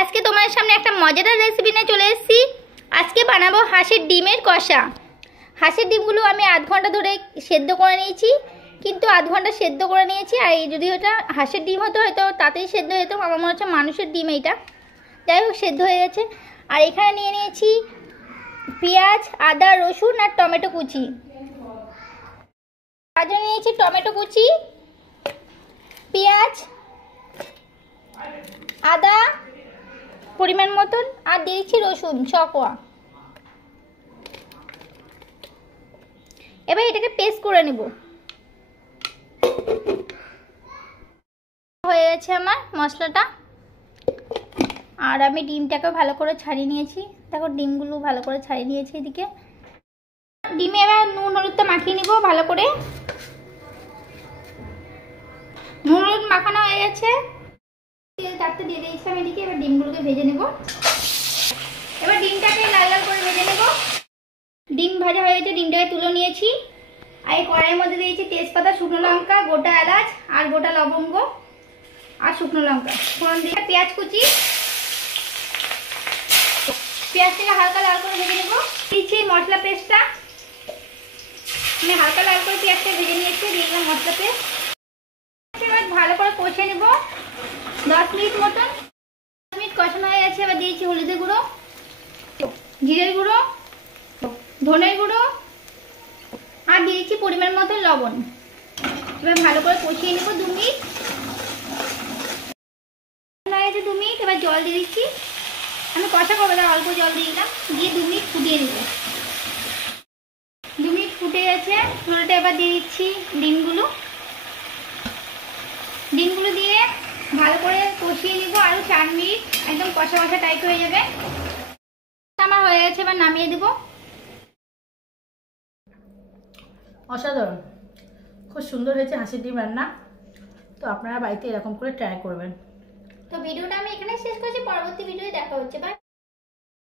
আজকে তোমার সামনে একটা মজাদার রেসিপি নিয়ে চলে এসেছি। আজকে বানাবো হাঁসের ডিমের কষা। হাঁসের ডিমগুলো আমি আধ ঘন্টা ধরে সেদ্ধ করে নিয়েছি, কিন্তু আধ ঘন্টা সেদ্ধ করে নিয়েছি। আর এই যদি ওটা হাঁসের ডিম হতো হয়তো তাতেই সেদ্ধ হতো, আমার মনে হচ্ছে মানুষের ডিম এইটা। যাই হোক, সেদ্ধ হয়ে গেছে। আর এখানে নিয়ে নিয়েছি পেঁয়াজ, আদা, রসুন আর টমেটো কুচি। তার জন্য নিয়েছি টমেটো কুচি, পেঁয়াজ, আদা পরিমাণ মতন, আর দিয়েছি রসুন ছকোয়া। এবার এটাকে পেস্ট করে নেব। হয়ে গেছে আমার মশলাটা। আর আমি ডিমটাকে ভালো করে ছাড়িয়ে নিয়েছি। দেখো, ডিমগুলো ভালো করে ছাড়িয়ে নিয়েছি। এদিকে ডিমে এবার নুন হলুদটা মাখিয়ে নিব ভালো করে। নুন হলুদ মাখানো হয়ে গেছে, তেল তাতে দিয়ে দিয়েছি আমি এদিকে। এবার ডিমগুলোকে ভেজে নেব। এবার ডিমটাকে লাল লাল করে ভেজে নেব। ডিম ভাজা হয়ে গেছে, ডিমটাকে তুলে নিয়েছি। আর এই কড়াইয়ের মধ্যে দিয়েছি তেজপাতা, শুকনো লঙ্কা, গোটা এলাচ আর গোটা লবঙ্গ আর শুকনো লঙ্কা ফোড়ন দিয়ে পেঁয়াজ কুচি। পেঁয়াজটাকে হালকা লাল করে ভেজে নেব। দিচ্ছি মশলা পেস্টটা। আমি হালকা লাল করে পেঁয়াজটা ভেজে নিয়েছি, দিয়ে দিলাম মশলা পেস্ট। ভালো করে কষে নেব 10 মিনিট মতন। 10 মিনিট কষানো হয়ে গেছে। এবার দিয়েছি হলুদের গুঁড়ো, জিরের গুঁড়ো, ধনের গুঁড়ো আর দিয়েছি পরিমাণ মতো লবণ। এবার ভালো করে কষিয়ে নেব 2 মিনিট। হয়ে গেছে 2 মিনিট। এবার জল দিয়ে দিচ্ছি। আমি কষা করবো, তার অল্প জল দিয়ে দিলাম, দিয়ে 2 মিনিট ফুটিয়ে নেব। 2 মিনিট ফুটে গেছে। ঝোলটা এবার দিয়ে দিচ্ছি ডিমগুলো দিয়ে ভালো করে কষিয়ে নিব আরো 4 মিনিট। একদম কষা কষা টাইপ হয়ে যাবে। আমার হয়ে গেছে, এবার নামিয়ে দেব। অসাধারণ, খুব সুন্দর হয়েছে হাঁসের ডিম রান্না। তো আপনারা বাড়িতে এরকম করে ট্রাই করবেন। তো ভিডিওটা আমি এখানে শেষ করছি, পরবর্তী ভিডিওতে দেখা হচ্ছে। বাই।